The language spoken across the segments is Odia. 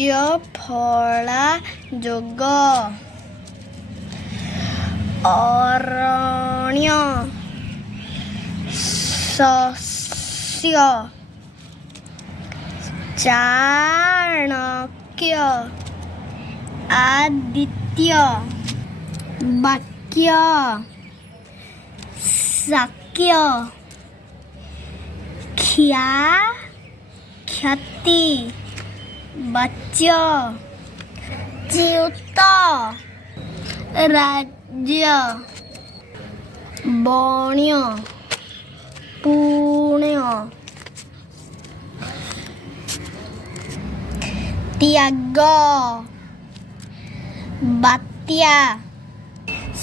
ରାଜ୍ୟ ଫଳା ଯୋଗ ଅରଣ୍ୟ ଶସ୍ୟ ଚାଣକ୍ୟ ଆଦିତ୍ୟ ବାକ୍ୟ ଶାକ୍ୟ କ୍ଷା କ୍ଷତି ବାଚ୍ୟ ଚ୍ୟୁତ ରାଜ୍ୟ ବଣ୍ୟ ପୁଣ୍ୟ ତ୍ୟାଗ ବାତ୍ୟା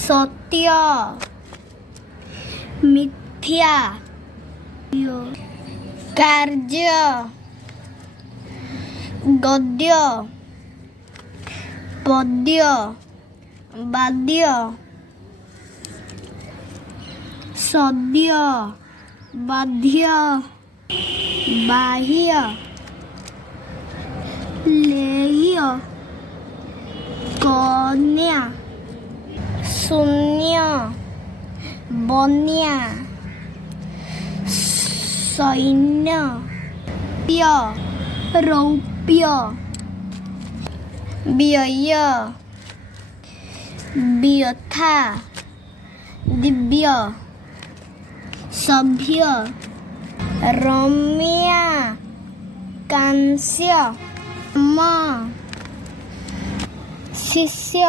ସତ୍ୟ ମିଥ୍ୟା କାର୍ଯ୍ୟ ଗଦ୍ୟ ପଦ୍ୟ ବାଦ୍ୟ ସଦ୍ୟ ବାଧ୍ୟ ବାହ୍ୟ ଲେହ୍ୟ କନ୍ୟା ଶୂନ୍ୟ ବନ୍ୟା ସୈନ୍ୟ ରୌପ୍ୟ ବ୍ୟୟ ବ୍ୟଥା ଦିବ୍ୟ ସଭ୍ୟ ରମ୍ୟା କାଂସ୍ୟ ଶିଷ୍ୟ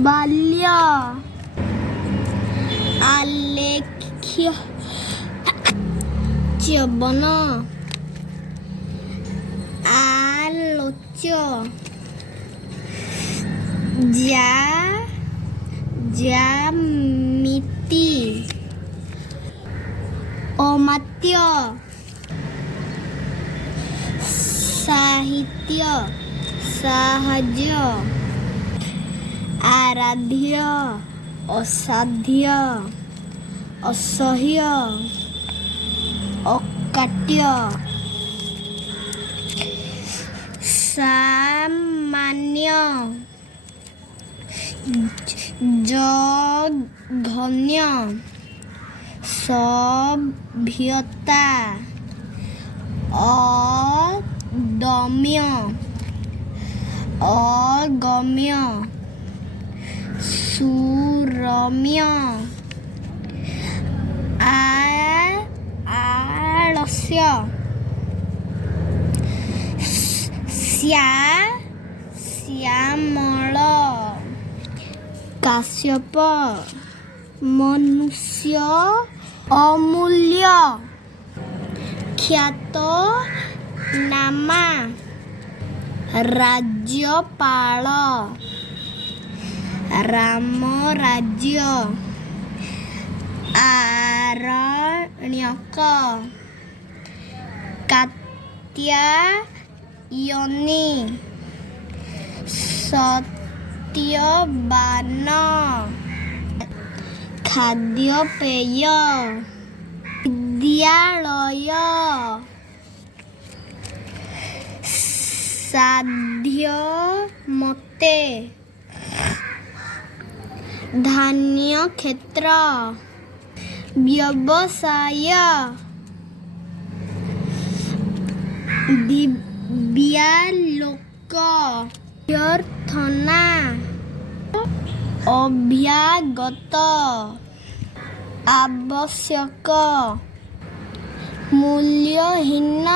ବାଲ୍ୟ ଆଲେଖ୍ୟ ଚ୍ୟବନ ଆଲୋଚ୍ୟ ଜ୍ୟାମିତି ଅମାତ୍ୟ ସାହିତ୍ୟ ସାହାଯ୍ୟ ଆରାଧ୍ୟ ଅସାଧ୍ୟ ଅସହ୍ୟ ଅକାଟ୍ୟ ସାମାନ୍ୟ ଜଘନ୍ୟ ସଭ୍ୟତା ଅଦମ୍ୟ ଅଗମ୍ୟ ସୁରମ୍ୟ ଆଳସ୍ୟ ଶ୍ୟାମଳ କାଶ୍ୟପ ମନୁଷ୍ୟ ଅମୂଲ୍ୟ ଖ୍ୟାତ ନାମା ରାଜ୍ୟପାଳ ରାମ ରାଜ୍ୟ ଆରଣ୍ୟକ କାତ୍ୟାୟନୀ ସତ୍ୟବାନ ଖାଦ୍ୟପେୟ ବିଦ୍ୟାଳୟ ସାଧ୍ୟ ମତେ ଧାନ୍ୟ କ୍ଷେତ୍ର ବ୍ୟବସାୟ ଦିବ୍ୟାଲୋକ ପ୍ରାର୍ଥନା ଅଭ୍ୟାଗତ ଆବଶ୍ୟକ ମୂଲ୍ୟହୀନ